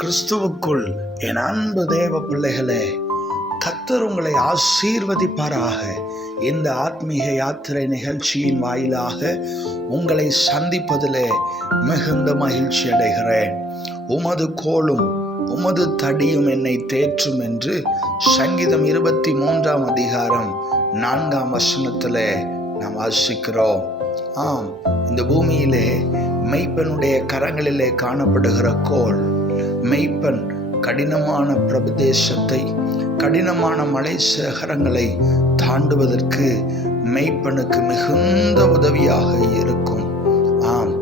கிறிஸ்துவுக்குள் என் அன்பு தேவ பிள்ளைகளே, கர்த்தர் உங்களை ஆசீர்வதிப்பாராக. இந்த ஆத்மீக யாத்திரை நிகழ்ச்சியின் வாயிலாக உங்களை சந்திப்பதிலே மிகுந்த மகிழ்ச்சி அடைகிறேன். உமது கோலும் உமது தடியும் என்னை தேற்றும் என்று சங்கீதம் 23 அதிகாரம் 4 நாம் வாசிக்கிறோம். ஆம், இந்த பூமியிலே மெய்ப்பனுடைய கரங்களிலே காணப்படுகிற கோல். மெய்ப்பன் கடினமான பிரதேசத்தை, கடினமான மலை சிகரங்களை தாண்டுவதற்கு மெய்ப்பனுக்கு மிகுந்த உதவியாக இருக்கும். ஆம்,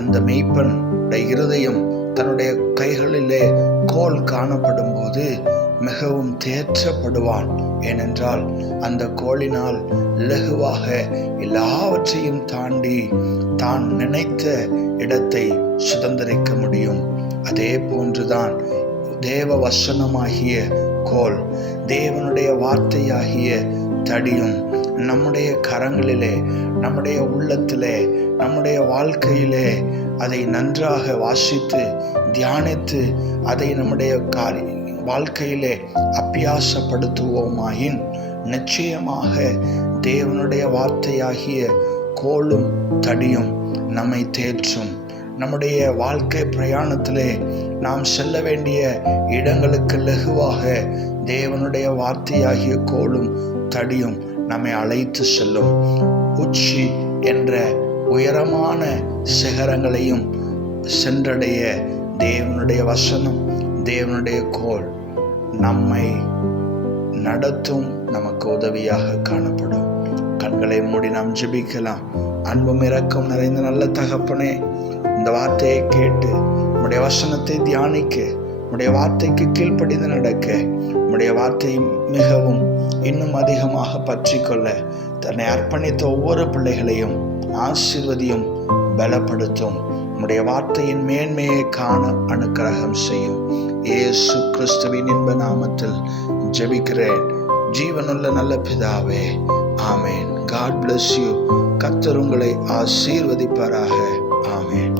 அந்த மெய்ப்பனுடைய இருதயம் தன்னுடைய கைகளிலே கோல் காணப்படும் போது மிகவும் தேற்றப்படுவான். ஏனென்றால் அந்த கோலினால் இலகுவாக எல்லாவற்றையும் தாண்டி தான் நினைத்த இடத்தை சுதந்திரிக்க முடியும். அதே போன்றுதான் தேவ வசனமாகிய கோல், தேவனுடைய வார்த்தையாகிய தடியும் நம்முடைய கரங்களிலே, நம்முடைய உள்ளத்திலே, நம்முடைய வாழ்க்கையிலே அதை நன்றாக வாசித்து தியானித்து அதை நம்முடைய வாழ்க்கையிலே அபியாசப்படுத்துவோமாயின் நிச்சயமாக தேவனுடைய வார்த்தையாகிய கோலும் தடியும் நம்மை தேற்றும். நம்முடைய வாழ்க்கை பிரயாணத்திலே நாம் செல்ல வேண்டிய இடங்களுக்கு லகுவாக தேவனுடைய வார்த்தையாகிய கோலும் தடியும் நம்மை அழைத்து செல்லும். உச்சி என்ற உயரமான சிகரங்களையும் சென்றடைய தேவனுடைய வசனம், தேவனுடைய கோல் நம்மை நடத்தும், நமக்கு உதவியாக காணப்படும். கண்களை மூடி நாம் ஜெபிக்கலாம். அன்பும் இரக்கம் நிறைந்த நல்ல தகப்பனே, இந்த வார்த்தையை கேட்டு உம்முடைய வசனத்தை தியானிக்க, உம்முடைய வார்த்தைக்கு கீழ்ப்படிந்து நடக்க, உம்முடைய வார்த்தையை மிகவும் இன்னும் அதிகமாக பற்றி கொள்ள தன்னை அர்ப்பணித்த ஒவ்வொரு பிள்ளைகளையும் ஆசீர்வதியும், பலப்படுத்தும். உம்முடைய வார்த்தையின் மேன்மையை காண அனுக்கிரகம் செய்யும். இயேசு கிறிஸ்துவின் இன்ப நாமத்தில் ஜெபிக்கிறேன் ஜீவனுள்ள நல்ல பிதாவே, ஆமேன். God bless you. கர்த்தர் உங்களை ஆசீர்வதிப்பாராக. ஆமேன்.